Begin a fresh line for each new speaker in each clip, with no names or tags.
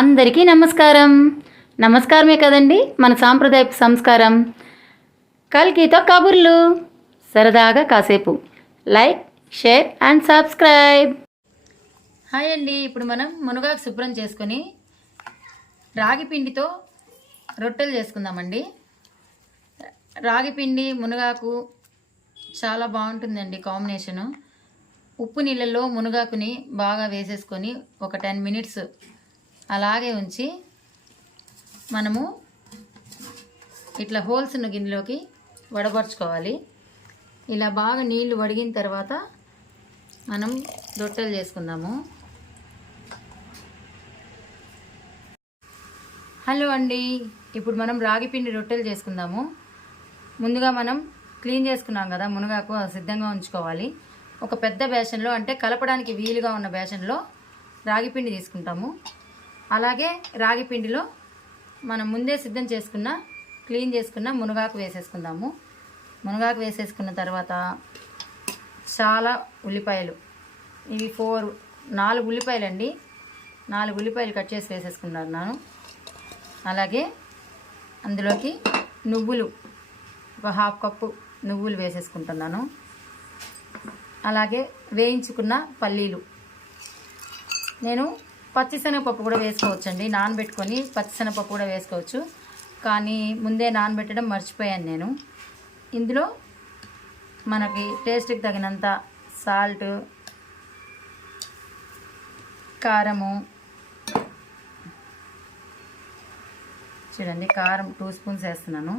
అందరికీ నమస్కారం. నమస్కారమే కదండి మన సాంప్రదాయపు సంస్కారం. కల్కితో కబుర్లు. సరదాగా కాసేపు. Like share and subscribe. Hi అండి. ఇప్పుడు మనం మునగాకు శుభ్రం చేసుకొని రాగి పిండితో రొట్టెలు చేసుకుందామండి. రాగి పిండి మునగాకు చాలా బాగుంటుందండి కాంబినేషను. ఉప్పు నీళ్ళల్లో మునగాకుని బాగా వేసేసుకొని ఒక టెన్ మినిట్స్ అలాగే ఉంచి మనము ఇట్లా హోల్స్ ఉన్న గిన్నెలోకి వడపరుచుకోవాలి. ఇలా బాగా నీళ్ళు వడిగిన తర్వాత మనం రొట్టెలు చేసుకుందాము. హలో అండి ఇప్పుడు మనం రాగి పిండి రొట్టెలు చేసుకుందాము. ముందుగా మనం క్లీన్ చేసుకున్నాం కదా మునగాకు సిద్ధంగా ఉంచుకోవాలి. ఒక పెద్ద బేషన్లో అంటే కలపడానికి వీలుగా ఉన్న బేషన్లో రాగి పిండి తీసుకుంటాము. అలాగే రాగి పిండిలో మనం ముందే సిద్ధం చేసుకున్న క్లీన్ చేసుకున్న మునగాకు వేసేసుకుందాము. మునగాకు వేసేసుకున్న తర్వాత చాలా ఉల్లిపాయలు. ఇవి ఫోర్ నాలుగు ఉల్లిపాయలు అండి నాలుగు ఉల్లిపాయలు కట్ చేసి వేసేసుకున్నాను అలాగే అందులోకి నువ్వులు ఒక హాఫ్ కప్పు నువ్వులు వేసేసుకుంటున్నాను అలాగే వేయించుకున్న పల్లీలు. నేను పచ్చిశనగపప్పు కూడా వేసుకోవచ్చండి. నానబెట్టుకొని పచ్చిశనగపప్పు కూడా వేసుకోవచ్చు. కానీ ముందే నానబెట్టడం మర్చిపోయాను నేను. ఇందులో మనకి టేస్ట్కి తగినంత సాల్ట్ కారము చూడండి కారం టూ స్పూన్స్ వేస్తున్నాను.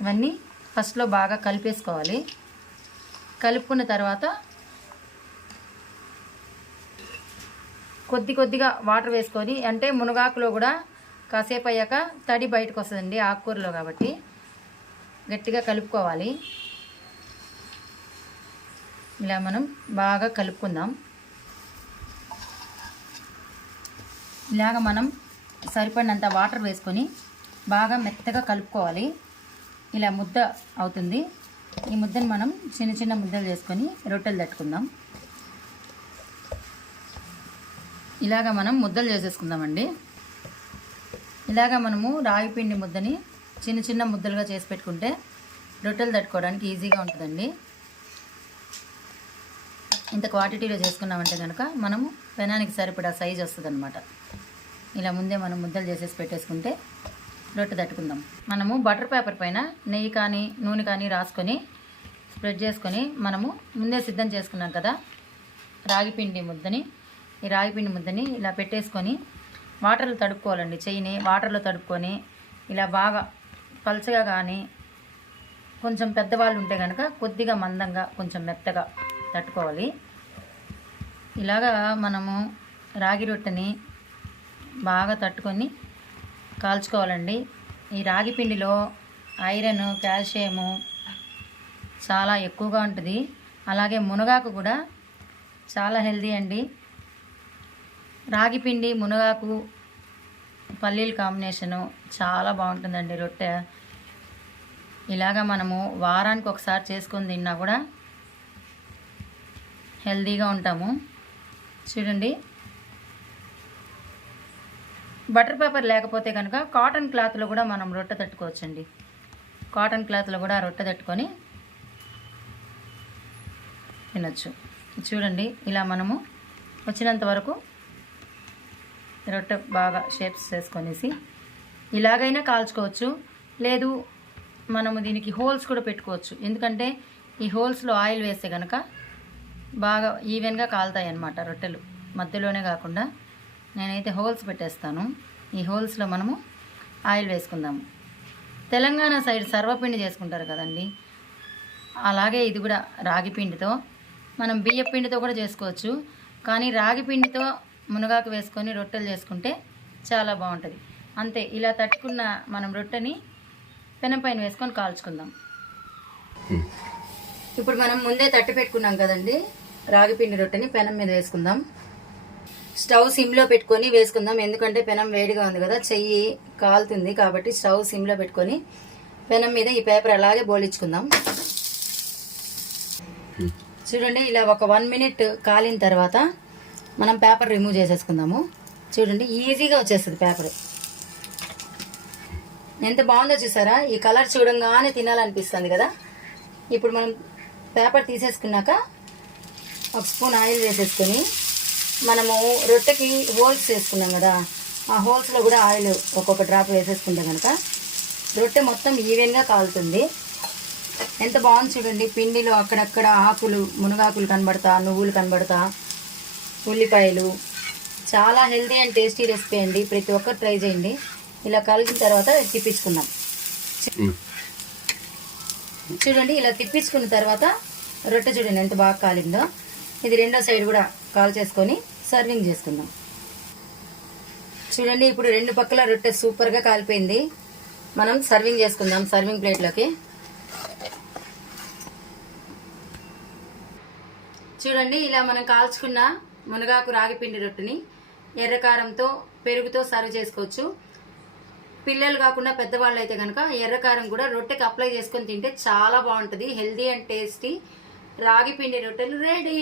ఇవన్నీ ఫస్ట్లో బాగా కలిపేసుకోవాలి. కలుపుకున్న తర్వాత కొద్ది కొద్దిగా వాటర్ వేసుకొని అంటే మునగాకులో కూడా కాసేపు అయ్యాక తడి బయటకు వస్తుందండి ఆకుకూరలో కాబట్టి. గట్టిగా కలుపుకోవాలి. ఇలా మనం బాగా కలుపుకుందాం. ఇలాగ మనం సరిపడినంత వాటర్ వేసుకొని బాగా మెత్తగా కలుపుకోవాలి. ఇలా ముద్ద అవుతుంది. ఈ ముద్దను మనం చిన్న చిన్న ముద్దలు చేసుకొని రొట్టెలు తట్టుకుందాం. ఇలాగ మనం ముద్దలు చేసేసుకుందామండి. ఇలాగ మనము రాగి పిండి ముద్దని చిన్న చిన్న ముద్దలుగా చేసి పెట్టుకుంటే రొట్టెలు తట్టుకోవడానికి ఈజీగా ఉంటుందండి. ఇంత క్వాంటిటీలో చేసుకున్నామంటే కనుక మనము పెనానికి సరిపడా సైజ్ వస్తుంది ఇలా ముందే మనం ముద్దలు చేసేసి పెట్టేసుకుంటే రొట్టె తట్టుకుందాం. మనము బటర్ పేపర్ పైన నెయ్యి కానీ నూనె కానీ రాసుకొని స్ప్రెడ్ చేసుకొని మనము ముందే సిద్ధం చేసుకున్నాం కదా రాగి పిండి ముద్దని ఈ రాగి పిండి ముద్దని ఇలా పెట్టేసుకొని వాటర్లో తడుపుకోవాలండి. చెయ్యిని వాటర్లో తడుపుకొని ఇలా బాగా పలచగా కానీ కొంచెం పెద్దవాళ్ళు ఉంటే కనుక కొద్దిగా మందంగా కొంచెం మెత్తగా తట్టుకోవాలి. ఇలాగా మనము రాగి రొట్టెని బాగా తట్టుకొని కాల్చుకోవాలండి. ఈ రాగి పిండిలో ఐరన్ కాల్షియము చాలా ఎక్కువగా ఉంటుంది. అలాగే మునగాకు కూడా చాలా హెల్దీ అండి. రాగిపిండి మునగాకు పల్లీల కాంబినేషను చాలా బాగుంటుందండి రొట్టె. ఇలాగా మనము వారానికి ఒకసారి చేసుకొని తిన్నా కూడా హెల్దీగా ఉంటాము. చూడండి. బటర్ పేపర్ లేకపోతే కనుక కాటన్ క్లాత్లో కూడా మనం రొట్టె తట్టుకోవచ్చండి. కాటన్ క్లాత్లో కూడా రొట్టె తట్టుకొని తినచ్చు. చూడండి ఇలా మనము వచ్చినంత వరకు రొట్టె బాగా షేప్స్ చేసుకొనేసి ఇలాగైనా కాల్చుకోవచ్చు. లేదు మనము దీనికి హోల్స్ కూడా పెట్టుకోవచ్చు. ఎందుకంటే ఈ హోల్స్లో ఆయిల్ వేస్తే కనుక బాగా ఈవెన్గా కాలుతాయి అన్నమాట రొట్టెలు. మధ్యలోనే కాకుండా నేనైతే హోల్స్ పెట్టేస్తాను. ఈ హోల్స్లో మనము ఆయిల్ వేసుకుందాము. తెలంగాణ సైడ్ సర్వపిండి చేసుకుంటారు కదండి. అలాగే ఇది కూడా రాగి పిండితో. మనం బియ్య పిండితో కూడా చేసుకోవచ్చు. కానీ రాగి పిండితో మునగాకు వేసుకొని రొట్టెలు చేసుకుంటే చాలా బాగుంటుంది. అంతే ఇలా తట్టుకున్న మనం రొట్టెని పెనం పైన వేసుకొని కాల్చుకుందాం. ఇప్పుడు మనం ముందే తట్టి పెట్టుకున్నాం కదండి రాగి పిండి రొట్టెని పెనం మీద వేసుకుందాం. స్టవ్ సిమ్లో పెట్టుకొని వేసుకుందాం ఎందుకంటే పెనం వేడిగా ఉంది కదా చెయ్యి కాలుతుంది కాబట్టి స్టవ్ సిమ్లో పెట్టుకొని పెనం మీద ఈ పేపర్ అలాగే బోలించుకుందాం చూడండి ఇలా ఒక వన్ మినిట్ కాలిన తర్వాత మనం పేపర్ రిమూవ్ చేసేసుకుందాము. చూడండి ఈజీగా వచ్చేస్తుంది పేపర్. ఎంత బాగుందో చూసారా? ఈ కలర్ చూడంగానే తినాలనిపిస్తుంది కదా? ఇప్పుడు మనం పేపర్ తీసేసుకున్నాక ఒక స్పూన్ ఆయిల్ వేసేసుకొని మనము రొట్టెకి హోల్స్ వేసుకున్నాం కదా ఆ హోల్స్లో కూడా ఆయిల్ ఒక్కొక్క డ్రాప్ వేసేసుకుంటే కనుక రొట్టె మొత్తం ఈవెన్గా కాలుతుంది. ఎంత బాగుంది చూడండి పిండిలో అక్కడక్కడ ఆకులు మునగాకులు కనబడతా నువ్వులు కనబడతా. ఉల్లిపాయలు. చాలా హెల్తీ అండ్ టేస్టీ రెసిపీ అండి. ప్రతి ఒక్కరు ట్రై చేయండి. ఇలా కలిసిన తర్వాత తిప్పించుకుందాం. చూడండి ఇలా తిప్పించుకున్న తర్వాత రొట్టె చూడండి ఎంత బాగా కాలిందో. ఇది రెండో సైడ్ కూడా కాల్ చేసుకొని సర్వింగ్ చేసుకుందాం. చూడండి ఇప్పుడు రెండు పక్కల రొట్టె సూపర్గా కాలిపోయింది. మనం సర్వింగ్ చేసుకుందాం సర్వింగ్ ప్లేట్లోకి. చూడండి ఇలా మనం కాల్చుకున్న మునగాకు రాగిపిండి రొట్టెని ఎర్రకారంతో పెరుగుతో సర్వ్ చేసుకోవచ్చు. పిల్లలు కాకుండా పెద్దవాళ్ళు అయితే కనుక ఎర్రకారం కూడా రొట్టెకి అప్లై చేసుకొని తింటే చాలా బాగుంటుంది. హెల్దీ అండ్ టేస్టీ రాగి పిండి రొట్టెలు రెడీ.